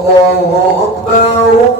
الله أكبر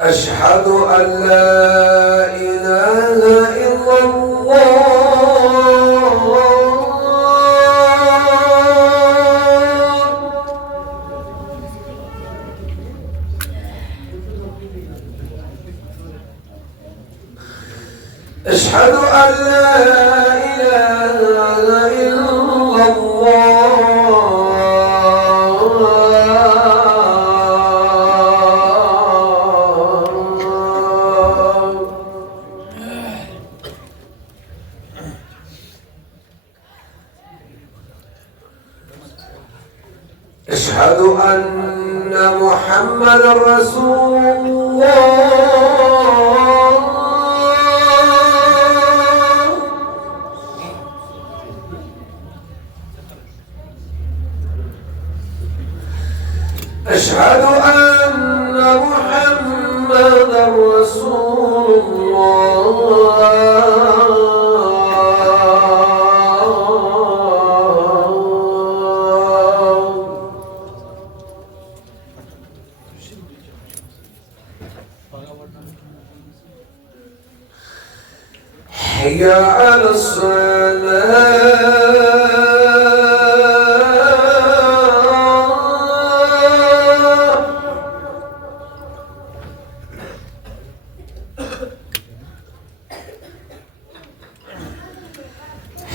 أشهد أن لا إله إلا الله أشهد أن لا إله إلا الله أشهد أن محمدا رسول الله أشهد أن محمدا رسول الله حي على الصلاة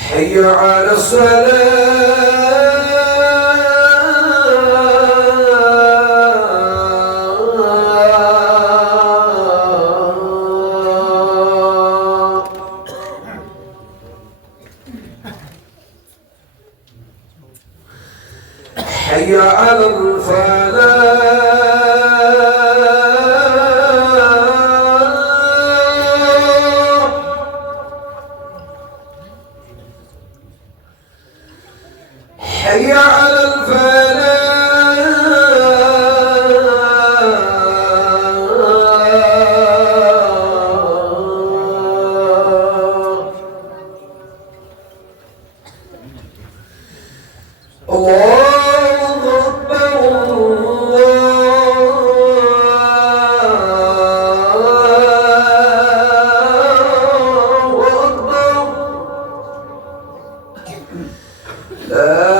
حي على الصلاة حي على الفلاح حي على الفلاح الله أكبر لا